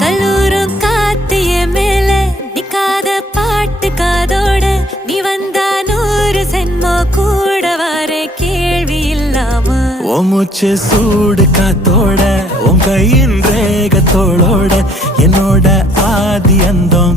கல்லூரும் காத்திய மேல நிக்காத பாட்டு காதோட நீ வந்தா 100 சென்மோ கூட வர கேள்வி இல்லாம மூச்சு சூடு காத்தோட உன் கையின் ரேகத்தோளோட என்னோட ஆதி அந்தம்